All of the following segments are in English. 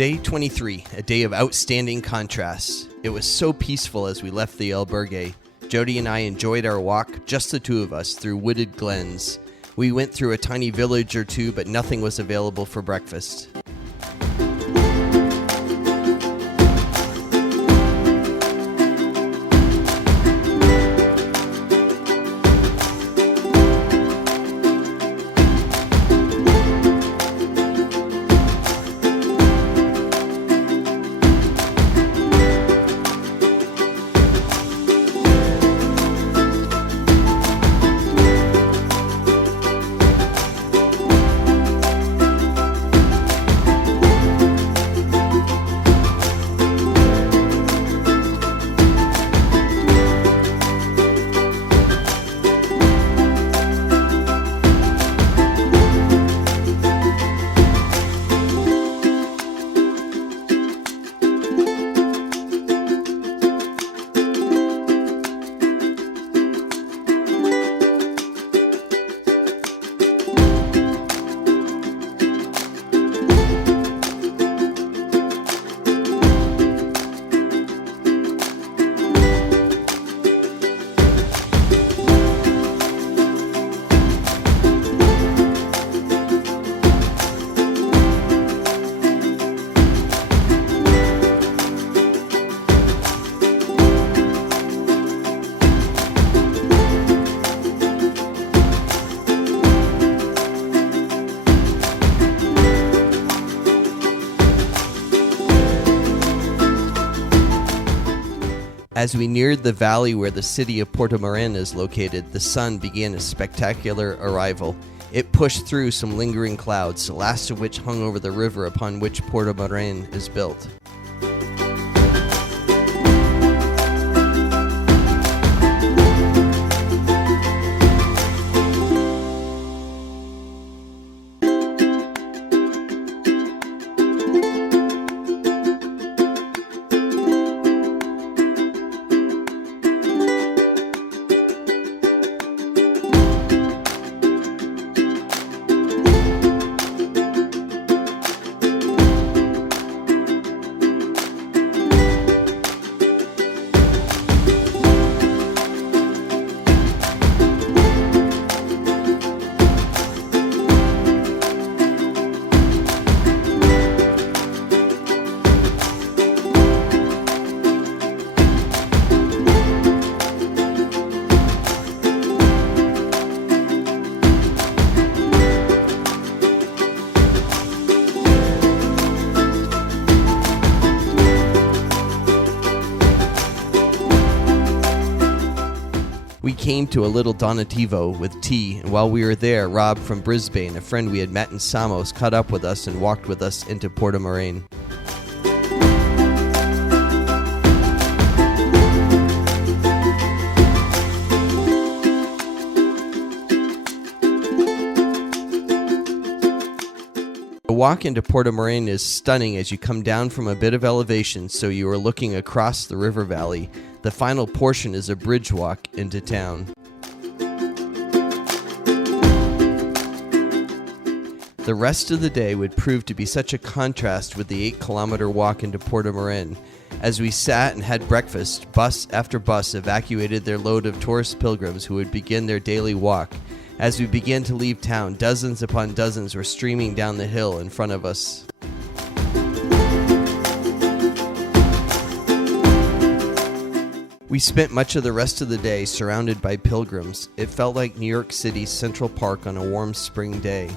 Day 23, a day of outstanding contrasts. It was so peaceful as we left the albergue. Jody and I enjoyed our walk, just the two of us, through wooded glens. We went through a tiny village or two, but nothing was available for breakfast. As we neared the valley where the city of Portomarin is located, the sun began a spectacular arrival. It pushed through some lingering clouds, the last of which hung over the river upon which Portomarin is built. We came to a little donativo with tea, and while we were there, Rob from Brisbane, a friend we had met in Samos, caught up with us and walked with us into Portomarin. The walk into Portomarin is stunning as you come down from a bit of elevation, so you are looking across the river valley. The final portion is a bridge walk into town. The rest of the day would prove to be such a contrast with the 8-kilometer walk into Portomarin. As we sat and had breakfast, bus after bus evacuated their load of tourist pilgrims who would begin their daily walk. As we began to leave town, dozens upon dozens were streaming down the hill in front of us. We spent much of the rest of the day surrounded by pilgrims. It felt like New York City's Central Park on a warm spring day.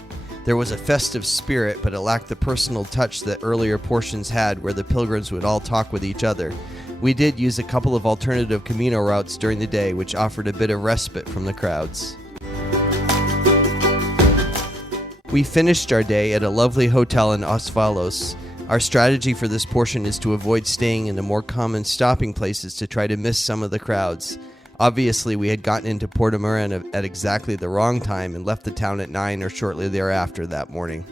There was a festive spirit, but it lacked the personal touch that earlier portions had, where the pilgrims would all talk with each other. We did use a couple of alternative Camino routes during the day, which offered a bit of respite from the crowds. We finished our day at a lovely hotel in Valos. Our strategy for this portion is to avoid staying in the more common stopping places to try to miss some of the crowds. Obviously, we had gotten into Portomarin at exactly the wrong time and left the town at 9 or shortly thereafter that morning.